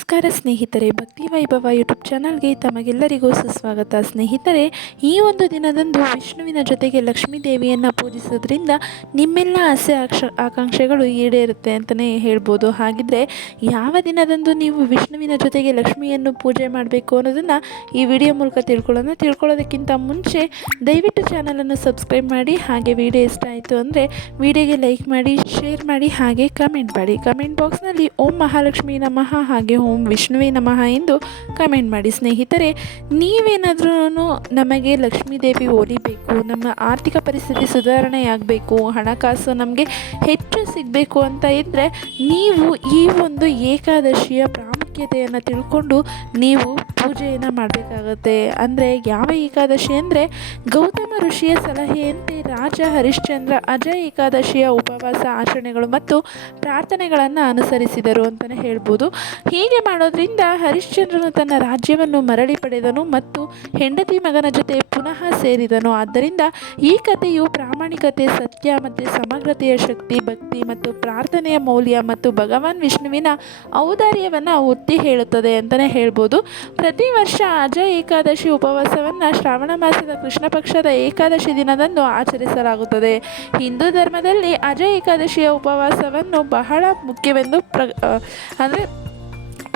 ನಮಸ್ಕಾರ ಸ್ನೇಹಿತರೆ, ಭಕ್ತಿ ವೈಭವ ಯೂಟ್ಯೂಬ್ ಚಾನಲ್ಗೆ ತಮಗೆಲ್ಲರಿಗೂ ಸುಸ್ವಾಗತ. ಸ್ನೇಹಿತರೆ, ಈ ಒಂದು ದಿನದಂದು ವಿಷ್ಣುವಿನ ಜೊತೆಗೆ ಲಕ್ಷ್ಮೀ ದೇವಿಯನ್ನು ಪೂಜಿಸೋದ್ರಿಂದ ನಿಮ್ಮೆಲ್ಲ ಆಸೆ ಆಕ್ಷ ಆಕಾಂಕ್ಷೆಗಳು ಈಡೇರುತ್ತೆ ಅಂತಲೇ ಹೇಳ್ಬೋದು. ಹಾಗಿದ್ರೆ ಯಾವ ದಿನದಂದು ನೀವು ವಿಷ್ಣುವಿನ ಜೊತೆಗೆ ಲಕ್ಷ್ಮಿಯನ್ನು ಪೂಜೆ ಮಾಡಬೇಕು ಅನ್ನೋದನ್ನು ಈ ವಿಡಿಯೋ ಮೂಲಕ ತಿಳ್ಕೊಳ್ಳೋಣ. ತಿಳ್ಕೊಳ್ಳೋದಕ್ಕಿಂತ ಮುಂಚೆ ದಯವಿಟ್ಟು ಚಾನಲನ್ನು ಸಬ್ಸ್ಕ್ರೈಬ್ ಮಾಡಿ, ಹಾಗೆ ವಿಡಿಯೋ ಇಷ್ಟ ಆಯಿತು ಅಂದರೆ ವಿಡಿಯೋಗೆ ಲೈಕ್ ಮಾಡಿ, ಶೇರ್ ಮಾಡಿ, ಹಾಗೆ ಕಮೆಂಟ್ ಮಾಡಿ. ಕಮೆಂಟ್ ಬಾಕ್ಸ್ನಲ್ಲಿ ಓಂ ಮಹಾಲಕ್ಷ್ಮಿ ನಮಃ, ಹಾಗೆ ವಿಷ್ಣುವೇ ನಮಃ ಎಂದು ಕಮೆಂಟ್ ಮಾಡಿ. ಸ್ನೇಹಿತರೆ ನೀವೇನಾದ್ರೂ ನಮಗೆ ಲಕ್ಷ್ಮೀ ದೇವಿ ಒಲಿಬೇಕು ನಮ್ಮ ಆರ್ಥಿಕ ಪರಿಸ್ಥಿತಿ ಸುಧಾರಣೆಯಾಗಬೇಕು, ಹಣಕಾಸು ನಮಗೆ ಹೆಚ್ಚು ಸಿಗಬೇಕು ಅಂತ ಇದ್ದರೆ ನೀವು ಈ ಒಂದು ಏಕಾದಶಿಯ ಪ್ರಾಮುಖ್ಯತೆಯನ್ನು ತಿಳ್ಕೊಂಡು ನೀವು ಪೂಜೆಯನ್ನು ಮಾಡಬೇಕಾಗತ್ತೆ? ಅಂದರೆ ಯಾವ ಏಕಾದಶಿ ಅಂದರೆ ಗೌತಮ ಋಷಿಯ ಸಲಹೆಯಂತೆ ರಾಜ ಹರಿಶ್ಚಂದ್ರ ಅಜಯ್ ಏಕಾದಶಿಯ ಉಪವಾಸ ಆಚರಣೆಗಳು ಮತ್ತು ಪ್ರಾರ್ಥನೆಗಳನ್ನು ಅನುಸರಿಸಿದರು ಅಂತಲೇ ಹೇಳ್ಬೋದು. ಹೀಗೆ ಮಾಡೋದ್ರಿಂದ ಹರಿಶ್ಚಂದ್ರನು ತನ್ನ ರಾಜ್ಯವನ್ನು ಮರಳಿ ಪಡೆದನು ಮತ್ತು ಹೆಂಡತಿ ಮಗನ ಜೊತೆ ಪುನಃ ಸೇರಿದನು. ಆದ್ದರಿಂದ ಈ ಕಥೆಯು ಪ್ರಾಮಾಣಿಕತೆ, ಸತ್ಯ ಮತ್ತು ಸಮಗ್ರತೆಯ ಶಕ್ತಿ, ಭಕ್ತಿ ಮತ್ತು ಪ್ರಾರ್ಥನೆಯ ಮೌಲ್ಯ ಮತ್ತು ಭಗವಾನ್ ವಿಷ್ಣುವಿನ ಔದಾರ್ಯವನ್ನು ಒತ್ತಿ ಹೇಳುತ್ತದೆ ಅಂತಲೇ ಹೇಳ್ಬೋದು. ಪ್ರತಿ ವರ್ಷ ಅಜಯ ಏಕಾದಶಿ ಉಪವಾಸವನ್ನು ಶ್ರಾವಣ ಮಾಸದ ಕೃಷ್ಣ ಪಕ್ಷದ ಏಕಾದಶಿ ದಿನದಂದು ಆಚರಿಸಲಾಗುತ್ತದೆ. ಹಿಂದೂ ಧರ್ಮದಲ್ಲಿ ಅಜಯ ಏಕಾದಶಿಯ ಉಪವಾಸವನ್ನು ಬಹಳ ಮುಖ್ಯವೆಂದು ಪ್ರ ಅಂದರೆ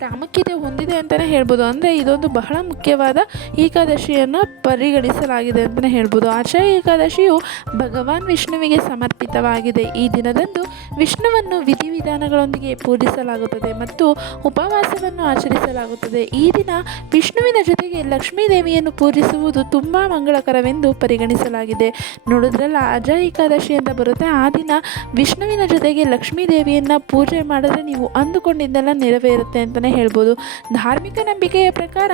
ಪ್ರಾಮುಖ್ಯತೆ ಹೊಂದಿದೆ ಅಂತಲೇ ಹೇಳ್ಬೋದು. ಅಂದರೆ ಇದೊಂದು ಬಹಳ ಮುಖ್ಯವಾದ ಏಕಾದಶಿಯನ್ನು ಪರಿಗಣಿಸಲಾಗಿದೆ ಅಂತಲೇ ಹೇಳ್ಬೋದು. ಆಚಾರ್ಯ ಏಕಾದಶಿಯು ಭಗವಾನ್ ವಿಷ್ಣುವಿಗೆ ಸಮರ್ಪಿತವಾಗಿದೆ. ಈ ದಿನದಂದು ವಿಷ್ಣುವನ್ನು ವಿಧಿವಿಧಾನಗಳೊಂದಿಗೆ ಪೂಜಿಸಲಾಗುತ್ತದೆ ಮತ್ತು ಉಪವಾಸವನ್ನು ಆಚರಿಸಲಾಗುತ್ತದೆ. ಈ ದಿನ ವಿಷ್ಣುವಿನ ಜೊತೆಗೆ ಲಕ್ಷ್ಮೀ ದೇವಿಯನ್ನು ಪೂಜಿಸುವುದು ತುಂಬ ಮಂಗಳಕರವೆಂದು ಪರಿಗಣಿಸಲಾಗಿದೆ. ನೋಡಿದ್ರಲ್ಲ ಅಜ ಏಕಾದಶಿ ಅಂತ ಬರುತ್ತೆ. ಆ ದಿನ ವಿಷ್ಣುವಿನ ಜೊತೆಗೆ ಲಕ್ಷ್ಮೀ ದೇವಿಯನ್ನು ಪೂಜೆ ಮಾಡಿದ್ರೆ ನೀವು ಅಂದುಕೊಂಡಿದ್ದೆಲ್ಲ ನೆರವೇರುತ್ತೆ ಅಂತಲೇ ಹೇಳ್ಬೋದು. ಧಾರ್ಮಿಕ ನಂಬಿಕೆಯ ಪ್ರಕಾರ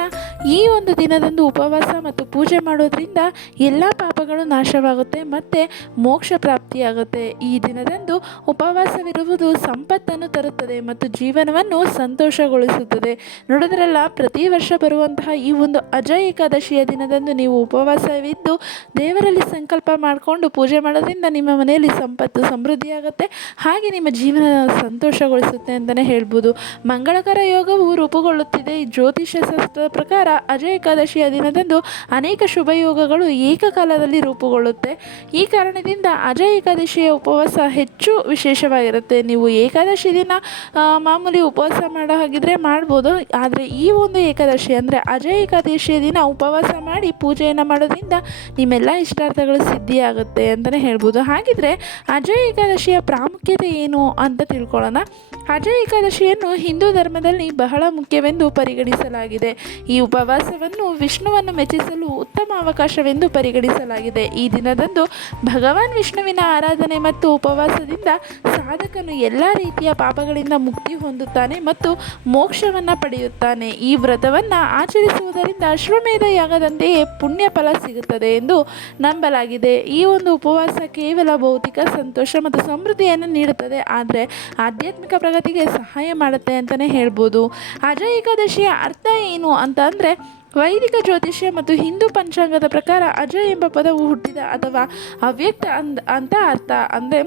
ಈ ಒಂದು ದಿನದಂದು ಉಪವಾಸ ಮತ್ತು ಪೂಜೆ ಮಾಡೋದ್ರಿಂದ ಎಲ್ಲ ಪಾಪಗಳು ನಾಶವಾಗುತ್ತೆ ಮತ್ತು ಮೋಕ್ಷ ಪ್ರಾಪ್ತಿಯಾಗುತ್ತೆ. ಈ ದಿನದಂದು ಉಪವಾಸವಿರುವುದು ಸಂಪತ್ತನ್ನು ತರುತ್ತದೆ ಮತ್ತು ಜೀವನವನ್ನು ಸಂತೋಷಗೊಳಿಸುತ್ತದೆ. ನೋಡಿದ್ರಲ್ಲ, ಪ್ರತಿ ವರ್ಷ ಬರುವಂತಹ ಈ ಒಂದು ಅಜಯ ಏಕಾದಶಿಯ ದಿನದಂದು ನೀವು ಉಪವಾಸವಿದ್ದು ದೇವರಲ್ಲಿ ಸಂಕಲ್ಪ ಮಾಡಿಕೊಂಡು ಪೂಜೆ ಮಾಡೋದ್ರಿಂದ ನಿಮ್ಮ ಮನೆಯಲ್ಲಿ ಸಂಪತ್ತು ಸಮೃದ್ಧಿಯಾಗುತ್ತೆ, ಹಾಗೆ ನಿಮ್ಮ ಜೀವನ ಸಂತೋಷಗೊಳಿಸುತ್ತೆ ಅಂತಲೇ ಹೇಳ್ಬೋದು. ಮಂಗಳಕರ ಯೋಗವು ರೂಪುಗೊಳ್ಳುತ್ತಿದೆ. ಈ ಜ್ಯೋತಿಷ್ಯ ಶಾಸ್ತ್ರದ ಪ್ರಕಾರ ಅಜಯ ಏಕಾದಶಿಯ ದಿನದಂದು ಅನೇಕ ಶುಭ ಯೋಗಗಳು ಏಕಕಾಲದಲ್ಲಿ ರೂಪುಗೊಳ್ಳುತ್ತೆ. ಈ ಕಾರಣದಿಂದ ಅಜಯ ಏಕಾದಶಿಯ ಉಪವಾಸ ಹೆಚ್ಚು ವಿಶೇಷವಾಗಿರುತ್ತೆ. ನೀವು ಏಕಾದಶಿ ದಿನ ಮಾಮೂಲಿ ಉಪವಾಸ ಮಾಡೋ ಹಾಗಿದ್ರೆ ಮಾಡ್ಬೋದು. ಆದರೆ ಈ ಒಂದು ಏಕಾದಶಿ ಅಂದರೆ ಅಜಯ ಏಕಾದಶಿಯ ದಿನ ಉಪವಾಸ ಮಾಡಿ ಪೂಜೆಯನ್ನು ಮಾಡೋದ್ರಿಂದ ನಿಮ್ಮೆಲ್ಲ ಇಷ್ಟಾರ್ಥಗಳು ಸಿದ್ಧಿಯಾಗುತ್ತೆ ಅಂತಲೇ ಹೇಳ್ಬೋದು. ಹಾಗಿದ್ರೆ ಅಜಯ ಏಕಾದಶಿಯ ಪ್ರಾಮುಖ್ಯತೆ ಏನು ಅಂತ ತಿಳ್ಕೊಳ್ಳೋಣ. ಅಜಯ ಏಕಾದಶಿಯನ್ನು ಹಿಂದೂ ಧರ್ಮದಲ್ಲಿ ಬಹಳ ಮುಖ್ಯವೆಂದು ಪರಿಗಣಿಸಲಾಗಿದೆ. ಈ ಉಪವಾಸವನ್ನು ವಿಷ್ಣುವನ್ನು ಮೆಚ್ಚಿಸಲು ಉತ್ತಮ ಅವಕಾಶವೆಂದು ಪರಿಗಣಿಸಲಾಗಿದೆ. ಈ ದಿನದಂದು ಭಗವಾನ್ ವಿಷ್ಣುವಿನ ಆರಾಧನೆ ಮತ್ತು ಉಪವಾಸದಿಂದ ಸಾಧಕನು ಎಲ್ಲ ರೀತಿಯ ಪಾಪಗಳಿಂದ ಮುಕ್ತಿ ಹೊಂದುತ್ತಾನೆ ಮತ್ತು ಮೋಕ್ಷವನ್ನು ಪಡೆಯುತ್ತಾನೆ. ಈ ವ್ರತವನ್ನು ಆಚರಿಸುವುದರಿಂದ ಅಶ್ವಮೇಧ ಯಾಗದಂತೆಯೇ ಪುಣ್ಯ ಫಲ ಸಿಗುತ್ತದೆ ಎಂದು ನಂಬಲಾಗಿದೆ. ಈ ಒಂದು ಉಪವಾಸ ಕೇವಲ ಭೌತಿಕ ಸಂತೋಷ ಮತ್ತು ಸಮೃದ್ಧಿಯನ್ನು ನೀಡುತ್ತದೆ, ಆದರೆ ಆಧ್ಯಾತ್ಮಿಕ ಪ್ರಗತಿಗೆ ಸಹಾಯ ಮಾಡುತ್ತೆ ಅಂತಲೇ ಹೇಳ್ಬೋದು. ಅಜ ಏಕಾದಶಿಯ ಅರ್ಥ ಏನು ಅಂತ ಅಂದರೆ ವೈದಿಕ ಜ್ಯೋತಿಷ್ಯ ಮತ್ತು ಹಿಂದೂ ಪಂಚಾಂಗದ ಪ್ರಕಾರ ಅಜ ಎಂಬ ಪದವು ಹುಟ್ಟಿದ ಅಥವಾ ಅವ್ಯಕ್ತ ಅಂದ ಅಂತ ಅರ್ಥ. ಅಂದರೆ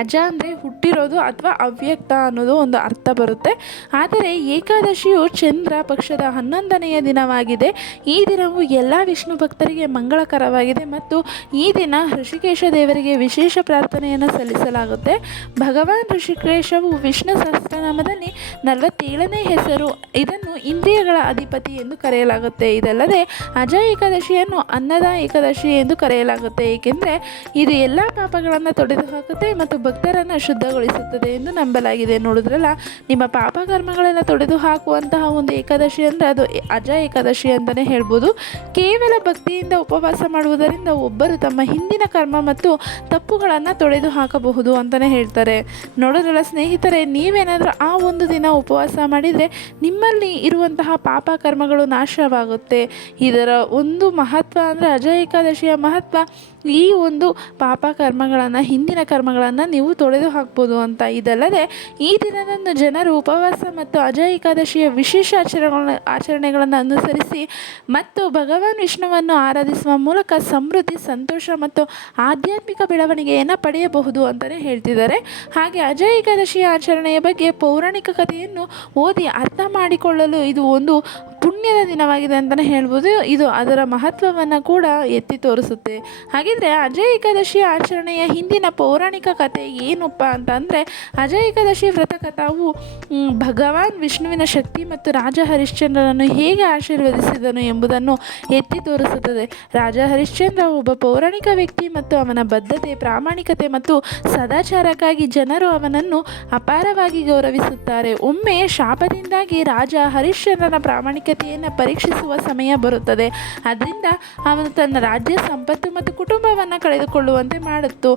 ಅಜ ಅಂದರೆ ಹುಟ್ಟಿರೋದು ಅಥವಾ ಅವ್ಯಕ್ತ ಅನ್ನೋದು ಒಂದು ಅರ್ಥ ಬರುತ್ತೆ. ಆದರೆ ಏಕಾದಶಿಯು ಚಂದ್ರ ಪಕ್ಷದ ಹನ್ನೊಂದನೆಯ ದಿನವಾಗಿದೆ. ಈ ದಿನವು ಎಲ್ಲ ವಿಷ್ಣು ಭಕ್ತರಿಗೆ ಮಂಗಳಕರವಾಗಿದೆ ಮತ್ತು ಈ ದಿನ ಋಷಿಕೇಶ ದೇವರಿಗೆ ವಿಶೇಷ ಪ್ರಾರ್ಥನೆಯನ್ನು ಸಲ್ಲಿಸಲಾಗುತ್ತೆ. ಭಗವಾನ್ ಋಷಿಕೇಶವು ವಿಷ್ಣು ಸಹಸ್ರನಾಮದಲ್ಲಿ ನಲವತ್ತೇಳನೇ ಹೆಸರು, ಇದನ್ನು ಇಂದ್ರಿಯಗಳ ಅಧಿಪತಿ ಎಂದು ಕರೆಯಲಾಗುತ್ತೆ. ಇದಲ್ಲದೆ ಅಜ ಏಕಾದಶಿಯನ್ನು ಅನ್ನದ ಏಕಾದಶಿ ಎಂದು ಕರೆಯಲಾಗುತ್ತೆ. ಏಕೆಂದರೆ ಇದು ಎಲ್ಲ ಪಾಪಗಳನ್ನು ತೊಡೆದು ಹಾಕುತ್ತೆ ಮತ್ತು ಭಕ್ತರನ್ನು ಶುದ್ಧಗೊಳಿಸುತ್ತದೆ ಎಂದು ನಂಬಲಾಗಿದೆ. ನೋಡಿದ್ರಲ್ಲ, ನಿಮ್ಮ ಪಾಪಕರ್ಮಗಳನ್ನು ತೊಡೆದು ಹಾಕುವಂತಹ ಒಂದು ಏಕಾದಶಿ ಅಂದರೆ ಅದು ಅಜ ಏಕಾದಶಿ ಅಂತಲೇ ಹೇಳ್ಬೋದು. ಕೇವಲ ಭಕ್ತಿಯಿಂದ ಉಪವಾಸ ಮಾಡುವುದರಿಂದ ಒಬ್ಬರು ತಮ್ಮ ಹಿಂದಿನ ಕರ್ಮ ಮತ್ತು ತಪ್ಪುಗಳನ್ನು ತೊಡೆದು ಹಾಕಬಹುದು ಅಂತಲೇ ಹೇಳ್ತಾರೆ. ನೋಡೋದ್ರಲ್ಲ ಸ್ನೇಹಿತರೆ, ನೀವೇನಾದರೂ ಆ ಒಂದು ದಿನ ಉಪವಾಸ ಮಾಡಿದರೆ ನಿಮ್ಮಲ್ಲಿ ಇರುವಂತಹ ಪಾಪ ಕರ್ಮಗಳು ನಾಶವಾಗುತ್ತೆ. ಇದರ ಒಂದು ಮಹತ್ವ ಅಂದರೆ ಅಜ ಏಕಾದಶಿಯ ಮಹತ್ವ ಈ ಒಂದು ಪಾಪ ಕರ್ಮಗಳನ್ನು, ಹಿಂದಿನ ಕರ್ಮಗಳನ್ನು ನೀವು ತೊಳೆದು ಹಾಕ್ಬೋದು ಅಂತ. ಇದಲ್ಲದೆ, ಈ ದಿನದಂದು ಜನರು ಉಪವಾಸ ಮತ್ತು ಅಜಯ ಏಕಾದಶಿಯ ವಿಶೇಷ ಆಚರಣೆಗಳ ಆಚರಣೆಗಳನ್ನು ಅನುಸರಿಸಿ ಮತ್ತು ಭಗವಾನ್ ವಿಷ್ಣುವನ್ನು ಆರಾಧಿಸುವ ಮೂಲಕ ಸಮೃದ್ಧಿ, ಸಂತೋಷ ಮತ್ತು ಆಧ್ಯಾತ್ಮಿಕ ಬೆಳವಣಿಗೆಯನ್ನು ಪಡೆಯಬಹುದು ಅಂತಲೇ ಹೇಳ್ತಿದ್ದಾರೆ. ಹಾಗೆ ಅಜಯ ಏಕಾದಶಿಯ ಆಚರಣೆಯ ಬಗ್ಗೆ ಪೌರಾಣಿಕ ಕಥೆಯನ್ನು ಓದಿ ಅರ್ಥ ಮಾಡಿಕೊಳ್ಳಲು ಇದು ಒಂದು ಪುಣ್ಯದ ದಿನವಾಗಿದೆ ಅಂತಲೇ ಹೇಳ್ಬೋದು. ಇದು ಅದರ ಮಹತ್ವವನ್ನು ಕೂಡ ಎತ್ತಿ ತೋರಿಸುತ್ತೆ. ಹಾಗಿದ್ರೆ ಅಜಯ ಏಕಾದಶಿ ಆಚರಣೆಯ ಹಿಂದಿನ ಪೌರಾಣಿಕ ಕಥೆ ಏನಪ್ಪ ಅಂತಂದರೆ, ಅಜಯ ಏಕಾದಶಿ ವ್ರತ ಕಥಾವು ಭಗವಾನ್ ವಿಷ್ಣುವಿನ ಶಕ್ತಿ ಮತ್ತು ರಾಜ ಹರಿಶ್ಚಂದ್ರನನ್ನು ಹೇಗೆ ಆಶೀರ್ವದಿಸಿದನು ಎಂಬುದನ್ನು ಎತ್ತಿ ತೋರಿಸುತ್ತದೆ. ರಾಜ ಹರಿಶ್ಚಂದ್ರ ಒಬ್ಬ ಪೌರಾಣಿಕ ವ್ಯಕ್ತಿ ಮತ್ತು ಅವನ ಬದ್ಧತೆ, ಪ್ರಾಮಾಣಿಕತೆ ಮತ್ತು ಸದಾಚಾರಕ್ಕಾಗಿ ಜನರು ಅವನನ್ನು ಅಪಾರವಾಗಿ ಗೌರವಿಸುತ್ತಾರೆ. ಒಮ್ಮೆ ಶಾಪದಿಂದಾಗಿ ರಾಜ ಹರಿಶ್ಚಂದ್ರನ ಪ್ರಾಮಾಣಿಕತೆಯನ್ನು ಪರೀಕ್ಷಿಸುವ ಸಮಯ ಬರುತ್ತದೆ. ಅದರಿಂದ ಅವನು ತನ್ನ ರಾಜ್ಯ, ಸಂಪತ್ತು ಮತ್ತು ಕುಟುಂಬವನ್ನು ಕಳೆದುಕೊಳ್ಳುವಂತೆ ಮಾಡುತ್ತು.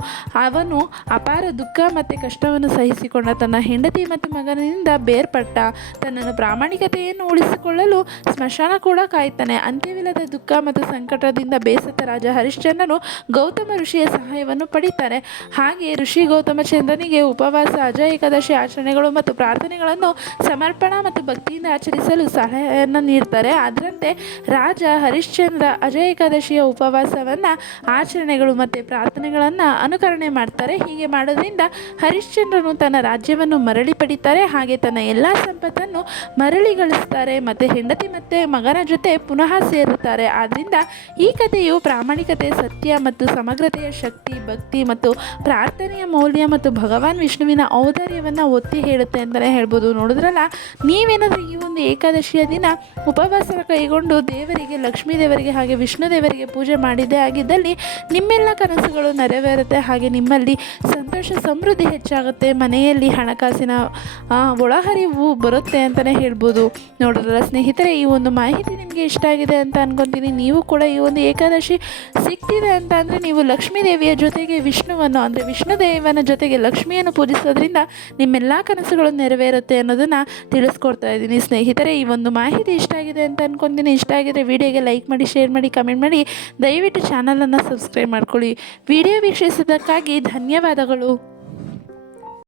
ಅವನು ಅಪಾರ ದುಃಖ ಮತ್ತು ಕಷ್ಟವನ್ನು ಸಹಿಸಿಕೊಂಡ ತನ್ನ ಹೆಂಡತಿ ಮತ್ತು ಮಗನಿಂದ ಬೇರ್ಪಟ್ಟ. ತನ್ನನ್ನು ಪ್ರಾಮಾಣಿಕತೆಯನ್ನು ಉಳಿಸಿಕೊಳ್ಳಲು ಸ್ಮಶಾನ ಕೂಡ ಕಾಯ್ತಾನೆ ಅಂತ್ಯವಿಲ್ಲದ ದುಃಖ ಮತ್ತು ಸಂಕಟದಿಂದ ಬೇಸತ್ತ ರಾಜ ಹರಿಶ್ಚಂದ್ರನು ಗೌತಮ ಋಷಿಯ ಸಹಾಯವನ್ನು ಪಡಿತಾರೆ ಹಾಗೆ ಋಷಿ ಗೌತಮ ಚಂದ್ರನಿಗೆ ಉಪವಾಸ ಅಜಯ ಏಕಾದಶಿ ಆಚರಣೆಗಳು ಮತ್ತು ಪ್ರಾರ್ಥನೆಗಳನ್ನು ಸಮರ್ಪಣಾ ಮತ್ತು ಭಕ್ತಿಯಿಂದ ಆಚರಿಸಲು ಸಲಹೆಯನ್ನು ನೀಡ್ತಾರೆ. ಅದರಂತೆ ರಾಜ ಹರಿಶ್ಚಂದ್ರ ಅಜಯ ಏಕಾದಶಿಯ ಉಪವಾಸವನ್ನು, ಆಚರಣೆಗಳು ಮತ್ತು ಪ್ರಾರ್ಥನೆಗಳನ್ನು ಅನುಕರಣೆ ಮಾಡ್ತಾರೆ. ಹೀಗೆ ಮಾಡೋದ್ರಿಂದ ಹರಿಶ್ಚಂದ್ರನು ತನ್ನ ರಾಜ್ಯವನ್ನು ಮರಳಿ ಪಡಿತಾರೆ. ಹಾಗೆ ತನ್ನ ಎಲ್ಲ ಸಂಪತ್ತನ್ನು ಮರಳಿ ಗಳಿಸ್ತಾರೆ ಮತ್ತು ಹೆಂಡತಿ ಮತ್ತು ಮಗನ ಜೊತೆ ಪುನಃ ಸೇರುತ್ತಾರೆ. ಆದ್ದರಿಂದ ಈ ಕಥೆಯು ಪ್ರಾಮಾಣಿಕತೆ, ಸತ್ಯ ಮತ್ತು ಸಮಗ್ರತೆಯ ಶಕ್ತಿ, ಭಕ್ತಿ ಮತ್ತು ಪ್ರಾರ್ಥನೆಯ ಮೌಲ್ಯ ಮತ್ತು ಭಗವಾನ್ ವಿಷ್ಣುವಿನ ಔದಾರ್ಯವನ್ನು ಒತ್ತಿ ಹೇಳುತ್ತೆ ಅಂತಲೇ ಹೇಳ್ಬೋದು. ನೋಡಿದ್ರಲ್ಲ, ನೀವೇನಾದರೂ ಈ ಒಂದು ಏಕಾದಶಿಯ ದಿನ ಉಪವಾಸ ಕೈಗೊಂಡು ದೇವರಿಗೆ, ಲಕ್ಷ್ಮೀ ದೇವರಿಗೆ ಹಾಗೆ ವಿಷ್ಣು ದೇವರಿಗೆ ಪೂಜೆ ಮಾಡಿದ್ದೇ ಆಗಿದ್ದಲ್ಲಿ ನಿಮ್ಮೆಲ್ಲ ಕನಸುಗಳು ನೆರವೇರುತ್ತೆ. ಹಾಗೆ ನಿಮ್ಮಲ್ಲಿ ಸಂತೋಷ, ಸಮೃದ್ಧಿ ಹೆಚ್ಚಾಗುತ್ತೆ. ಮನೆಯಲ್ಲಿ ಹಣಕಾಸಿನ ಒಳಹರಿವು ಬರುತ್ತೆ ಅಂತಲೇ ಹೇಳ್ಬೋದು. ನೋಡಿದ್ರಲ್ಲ ಸ್ನೇಹಿತರೆ, ಈ ಒಂದು ಮಾಹಿತಿ ನಿಮಗೆ ಇಷ್ಟ ಆಗಿದೆ ಅಂತ ಅಂದ್ಕೊತೀನಿ ನೀವು ಕೂಡ ಈ ಒಂದು ಏಕಾದಶಿ ಸಿಗ್ತಿದೆ ಅಂತ ಅಂದರೆ ನೀವು ಲಕ್ಷ್ಮೀ ದೇವಿಯ ಜೊತೆಗೆ ವಿಷ್ಣುವನ್ನು, ಅಂದರೆ ವಿಷ್ಣು ದೇವನ ಜೊತೆಗೆ ಲಕ್ಷ್ಮಿಯನ್ನು ಪೂಜಿಸೋದ್ರಿಂದ ನಿಮ್ಮೆಲ್ಲ ಕನಸುಗಳು ನೆರವೇರುತ್ತೆ ಅನ್ನೋದನ್ನು ತಿಳಿಸ್ಕೊಡ್ತಾ ಇದ್ದೀನಿ ಸ್ನೇಹಿತರೆ. ಈ ಒಂದು ಮಾಹಿತಿ ಇಷ್ಟ ಆಗಿದೆ ಅಂತ ಅನ್ಕೊಂತೀನಿ. ಇಷ್ಟ ಆಗಿದ್ರೆ ವಿಡಿಯೋಗೆ ಲೈಕ್ ಮಾಡಿ ಶೇರ್ ಮಾಡಿ ಕಮೆಂಟ್ ಮಾಡಿ. ದಯವಿಟ್ಟು ಚಾನಲನ್ನು ಸಬ್ಸ್ಕ್ರೈಬ್ ಮಾಡ್ಕೊಳ್ಳಿ. ವಿಡಿಯೋ ವೀಕ್ಷಿಸಿದ್ದಕ್ಕಾಗಿ ಧನ್ಯವಾದಗಳು.